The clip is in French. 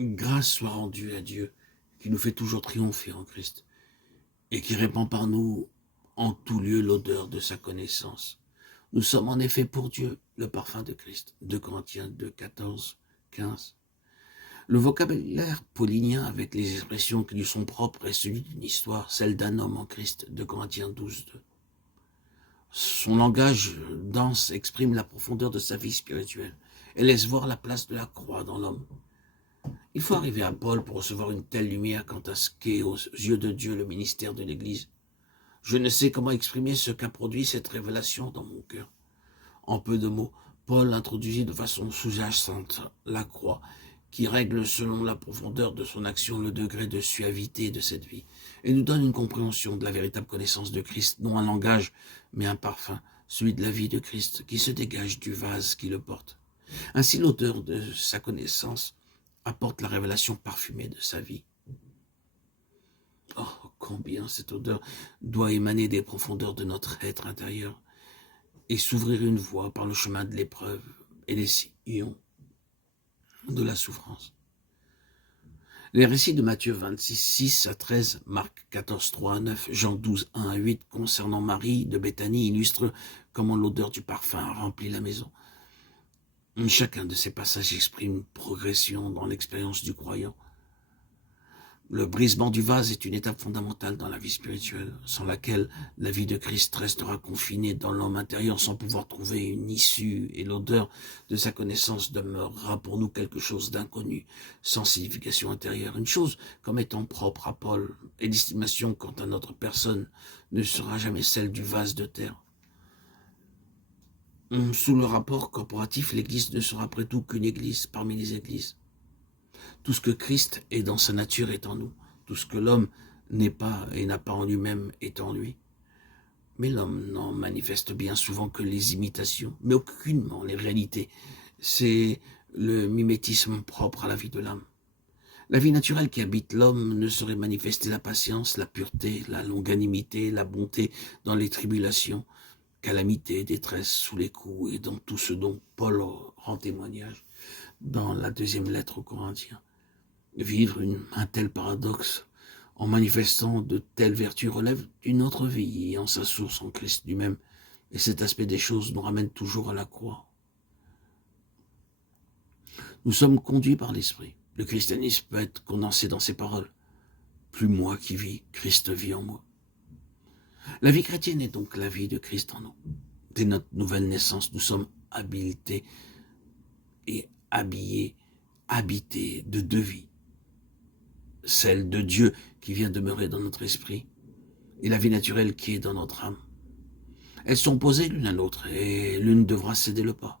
Grâce soit rendue à Dieu, qui nous fait toujours triompher en Christ, et qui répand par nous en tout lieu l'odeur de sa connaissance. Nous sommes en effet pour Dieu le parfum de Christ. 2 Corinthiens 2, 14, 15. Le vocabulaire paulinien avec les expressions qui lui sont propres est celui d'une histoire, celle d'un homme en Christ. 2 Corinthiens 12, 2. Son langage dense exprime la profondeur de sa vie spirituelle et laisse voir la place de la croix dans l'homme. Il faut arriver à Paul pour recevoir une telle lumière quant à ce qu'est aux yeux de Dieu le ministère de l'Église. Je ne sais comment exprimer ce qu'a produit cette révélation dans mon cœur. En peu de mots, Paul introduisit de façon sous-jacente la croix, qui règle selon la profondeur de son action le degré de suavité de cette vie, et nous donne une compréhension de la véritable connaissance de Christ, non un langage, mais un parfum, celui de la vie de Christ, qui se dégage du vase qui le porte. Ainsi l'auteur de sa connaissance apporte la révélation parfumée de sa vie. Oh, combien cette odeur doit émaner des profondeurs de notre être intérieur et s'ouvrir une voie par le chemin de l'épreuve et les sillons de la souffrance. Les récits de Matthieu 26, 6 à 13, Marc 14, 3 à 9, Jean 12, 1 à 8 concernant Marie de Béthanie illustrent comment l'odeur du parfum remplit la maison. Chacun de ces passages exprime une progression dans l'expérience du croyant. Le brisement du vase est une étape fondamentale dans la vie spirituelle, sans laquelle la vie de Christ restera confinée dans l'homme intérieur sans pouvoir trouver une issue, et l'odeur de sa connaissance demeurera pour nous quelque chose d'inconnu, sans signification intérieure, une chose comme étant propre à Paul, et l'estimation quant à notre personne ne sera jamais celle du vase de terre. Sous le rapport corporatif, l'Église ne sera après tout qu'une Église parmi les Églises. Tout ce que Christ est dans sa nature est en nous. Tout ce que l'homme n'est pas et n'a pas en lui-même est en lui. Mais l'homme n'en manifeste bien souvent que les imitations, mais aucunement les réalités. C'est le mimétisme propre à la vie de l'âme. La vie naturelle qui habite l'homme ne saurait manifester la patience, la pureté, la longanimité, la bonté dans les tribulations, calamité, détresse, sous les coups et dans tout ce dont Paul rend témoignage dans la deuxième lettre aux Corinthiens. Vivre un tel paradoxe en manifestant de telles vertus relève d'une autre vie et en sa source en Christ lui-même. Et cet aspect des choses nous ramène toujours à la croix. Nous sommes conduits par l'Esprit. Le christianisme peut être condensé dans ces paroles. Plus moi qui vis, Christ vit en moi. La vie chrétienne est donc la vie de Christ en nous. Dès notre nouvelle naissance, nous sommes habilités et habillés, habités de deux vies. Celle de Dieu qui vient demeurer dans notre esprit et la vie naturelle qui est dans notre âme. Elles sont posées l'une à l'autre et l'une devra céder le pas.